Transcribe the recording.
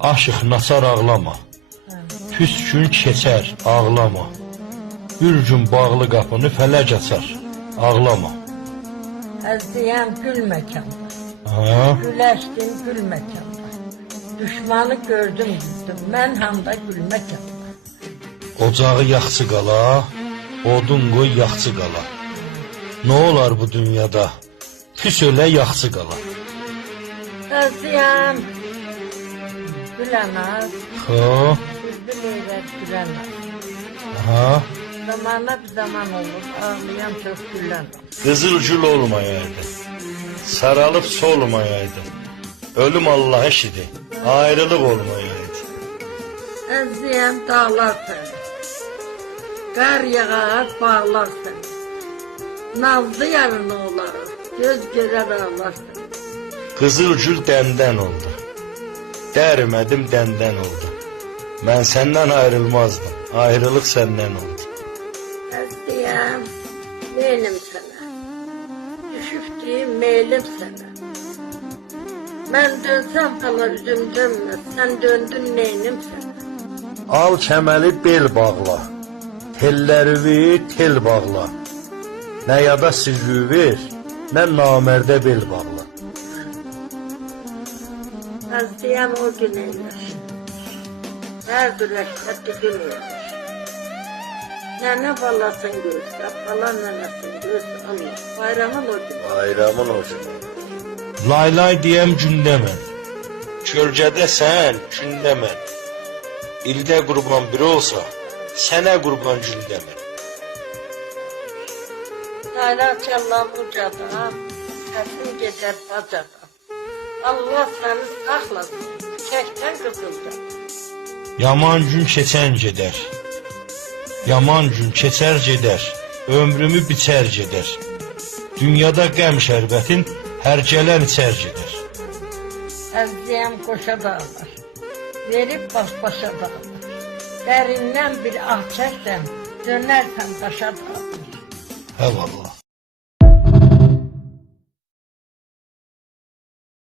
Aşıq nasar ağlama, püskün keçər ağlama. Bir gün bağlı qapını fələk açar, ağlama. Əzdiyəm gül məkanda, güləşdim gül məkanda. Düşmanı gördüm güldüm, mən handa gül məkanda. Ocağı yaxçı qala, odun qoy yaxçı qala. Nə olar bu dünyada, püs ölə yaxçı qala. Əzdiyəm gülənaz, bülbül eyrət gülənaz. Zamana bir zaman olur, ağlayan çox gülənaz. Qızıl gül olmayaydı, saralıb solmayaydı. Ölüm Allah eşidi, ayrılıq olmayaydı. Əzdiyəm dağlar səni, qar yağar bağlar səni. Nazlı yarın olarıq, göz görər ağlar səni. Qızıl gül dəndən oldu, dərmədim dəndən oldu. Mən səndən ayrılmazdım, ayrılıq səndən oldu. Əzdiyəm meylim sənə, düşübdüyüm meylim sənə. Mən dönsəm hala üzüm dönməz, sən döndün neynim sənə. Al kəməli bel bağla, tellərivi tel bağla. Nə yada sirri ver, nə namərdə bel bağla. Əzdiyəm o gün eylər, hər dürəkətli gün eylər. Nənə balasın gözlə, bala nənəsin gözlə, Allah, bayramın o gün. Bayramın o gün. Laylay deyəm gündə mən, kölgədə sən, gündə mən. İldə qurban biri olsa, sənə qurban gündə mən. Layla çallan ucadan, səsin gedər bacadan. Allah səni saxlasın, çəkdən qızıldan. Yaman gün keçən gedər, yaman gün keçər gedər, ömrümü biçər gedər. Dünyada qəm şərbətin hər gələn içər gedər. Əzdiyəm qoşa dağlar, verib baş-başa dağlar. Dərindən bir ah çəksən, dönərsən daşa dağlar. Hə vallah.